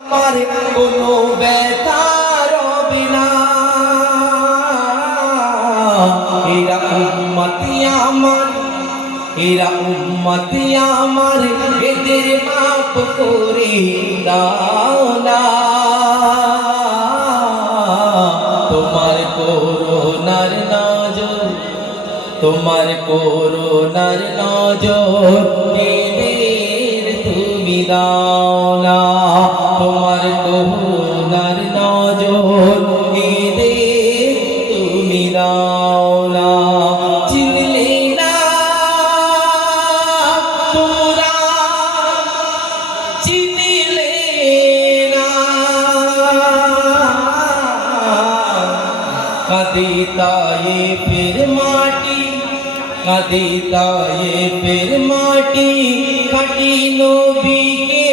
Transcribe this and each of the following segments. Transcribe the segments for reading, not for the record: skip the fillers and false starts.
আমার কোনো ব্যথা রবে না। এরা উম্মতি আমার, এরা উম্মতি আমার, এদের মাফ করে দাও না। তোমার করুণার নজর, তোমার করুণার নজর এদের তুমি দাও না। তোমার করুণার নজর এদের তুমি দাও না। চিনলে না তোমরা, চিনলে না, কাঁদে তায়েফের মাটি, কাঁদে তায়েফের মাটি, খাঁটি নবীকে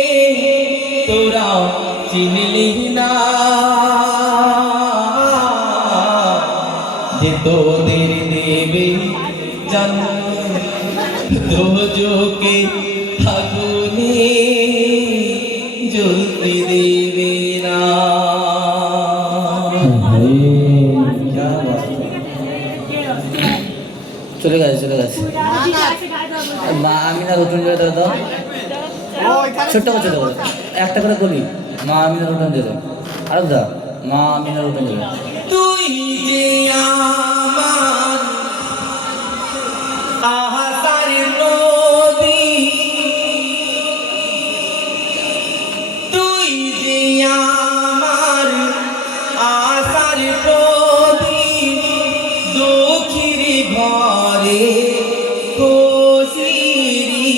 তোরা চিনলি না। যে তোদের দেবে জান্নাত দোজকে আগুনে জ্বলতে দেবে না। চলে গেছে, চলে গেছে। মা আমিনা রতন জয় দাও দাও, ছোট্ট করে ছোট করে একটা করে বলি। মা আমিনা রতন জয়, আর দাও মা আমিনা রতন জয়। তুই যে আমার আহার নদী, তুই যে আমার আশার প্রদীপ, দুঃখীর ঘরে খুশিরি,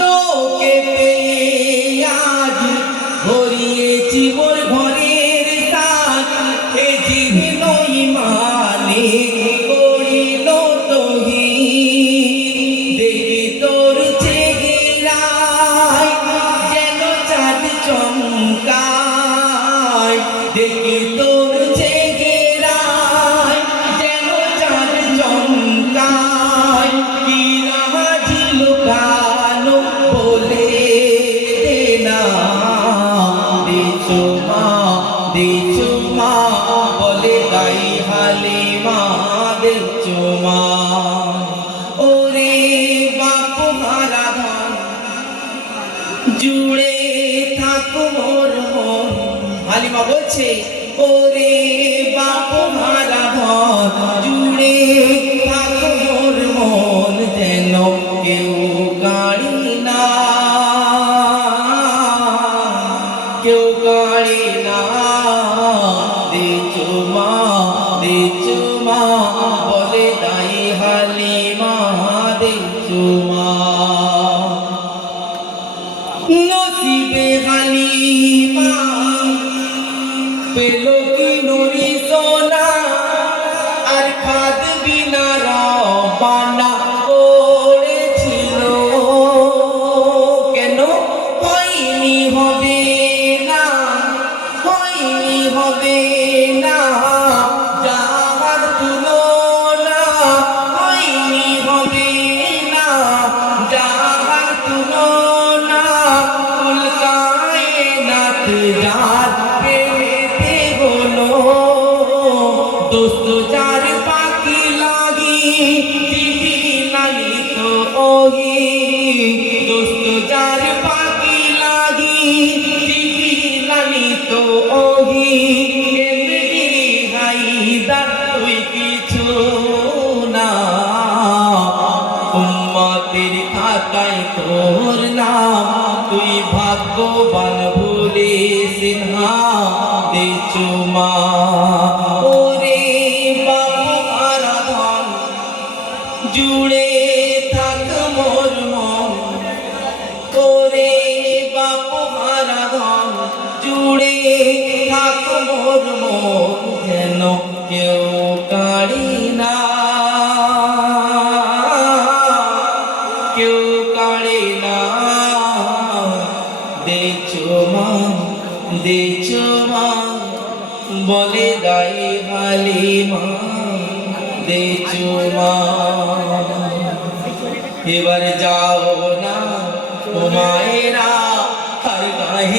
তোকে পেয়ে আজ ভরিয়েছি মোর ঘরের তাক। এ জীবন ইমানে করিল তৌহিদ, দেখি তোর চেহারায় যেন চাঁদ চমকায়, দেখি তোর চেহারায় যেন চাঁদ চমকায়। কি রাজ লুকানো বলে দে না, দিছো মা, দিছো মা, বলে গাই হালিমা, দিছো মা। ওরে বাপ হারা ধন জুড়ে থাকো মোর মন। হালিমা বলছে ওরে বাপ হারা ধন জুড়ে থাকো মোর মন, যেন কেউ গাড়ি না, কেউ গাড়ি না। দিছো মা, দিছো মা, বলে দাই হালিমা, দিছো মা। নসিবে হালিমা পেল কি নুরি সোনা, আর খাদ বিনা রবানা করেছিল। কেন হয়নি হবে না, হয়নি হবে না, যাহার তুলনা, হয়নি হবে না, যাহার তুলনা। কুল কায়নাত যার প্রেমেতে হলো, দোস্ত যার পাখি লাগি দিবি নালি তো ওহি, দোস্ত যার পাখি লাগি দিবি নালি তো ওহি। এমনি হাইদার তুই কিছু না, উম্মতের খাতায় তোর নাম, তুই ভাগ্যবান ভুলিস না। দিছো মা, ওরে বাপ হারা ধন জুড়ে থাক মোর মন, ওরে বাপ হারা ধন জুড়ে থাক মোর মন, যেন কেউ কাড়ি না, কেউ কাড়ে না। দিছো মা, দিছো মা, বলে দাই হালিমা, দিছো মা। এবার যাও না ও মায়েরা